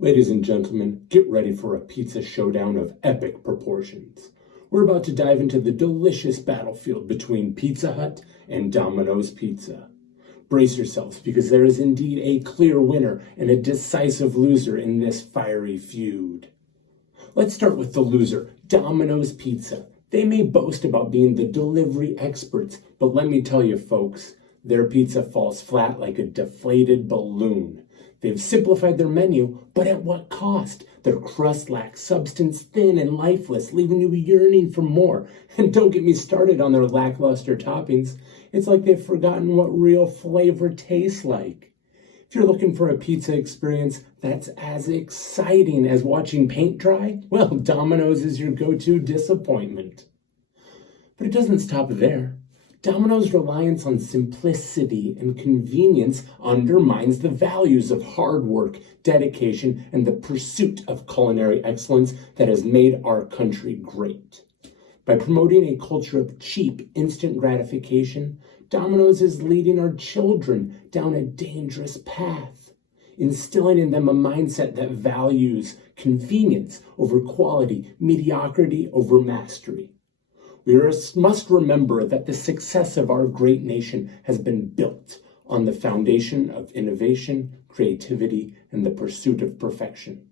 Ladies and gentlemen, get ready for a pizza showdown of epic proportions. We're about to dive into the delicious battlefield between Pizza Hut and Domino's Pizza. Brace yourselves, because there is indeed a clear winner and a decisive loser in this fiery feud. Let's start with the loser, Domino's Pizza. They may boast about being the delivery experts, but let me tell you folks, their pizza falls flat like a deflated balloon. They've simplified their menu, but at what cost? Their crust lacks substance, thin and lifeless, leaving you yearning for more. And don't get me started on their lackluster toppings. It's like they've forgotten what real flavor tastes like. If you're looking for a pizza experience that's as exciting as watching paint dry, well, Domino's is your go-to disappointment. But it doesn't stop there. Domino's reliance on simplicity and convenience undermines the values of hard work, dedication, and the pursuit of culinary excellence that has made our country great. By promoting a culture of cheap, instant gratification, Domino's is leading our children down a dangerous path, instilling in them a mindset that values convenience over quality, mediocrity over mastery. We must remember that the success of our great nation has been built on the foundation of innovation, creativity, and the pursuit of perfection.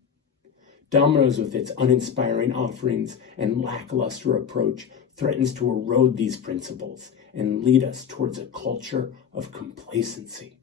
Domino's, with its uninspiring offerings and lackluster approach, threatens to erode these principles and lead us towards a culture of complacency.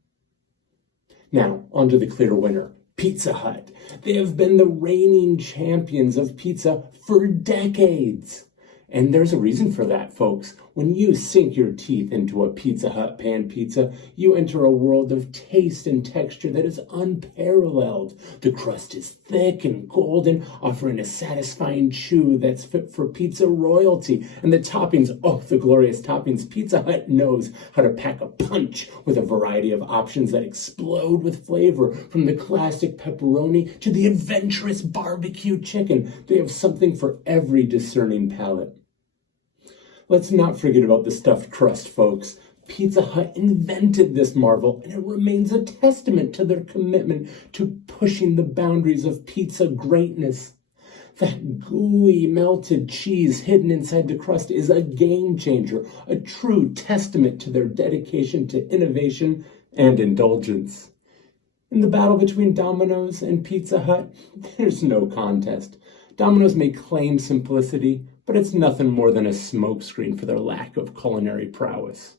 Now, on to the clear winner, Pizza Hut. They have been the reigning champions of pizza for decades. And there's a reason for that, folks. When you sink your teeth into a Pizza Hut pan pizza, you enter a world of taste and texture that is unparalleled. The crust is thick and golden, offering a satisfying chew that's fit for pizza royalty. And the toppings, oh, the glorious toppings. Pizza Hut knows how to pack a punch with a variety of options that explode with flavor, from the classic pepperoni to the adventurous barbecue chicken. They have something for every discerning palate. Let's not forget about the stuffed crust, folks. Pizza Hut invented this marvel, and it remains a testament to their commitment to pushing the boundaries of pizza greatness. That gooey melted cheese hidden inside the crust is a game changer, a true testament to their dedication to innovation and indulgence. In the battle between Domino's and Pizza Hut, there's no contest. Domino's may claim simplicity, but it's nothing more than a smokescreen for their lack of culinary prowess.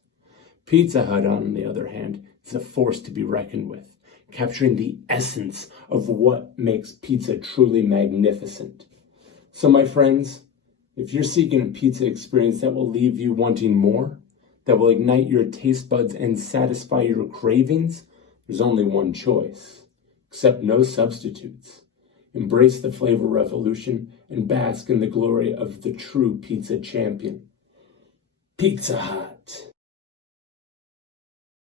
Pizza Hut, on the other hand, is a force to be reckoned with, capturing the essence of what makes pizza truly magnificent. So, my friends, if you're seeking a pizza experience that will leave you wanting more, that will ignite your taste buds and satisfy your cravings, there's only one choice. Accept no substitutes. Embrace the flavor revolution and bask in the glory of the true pizza champion. Pizza Hut.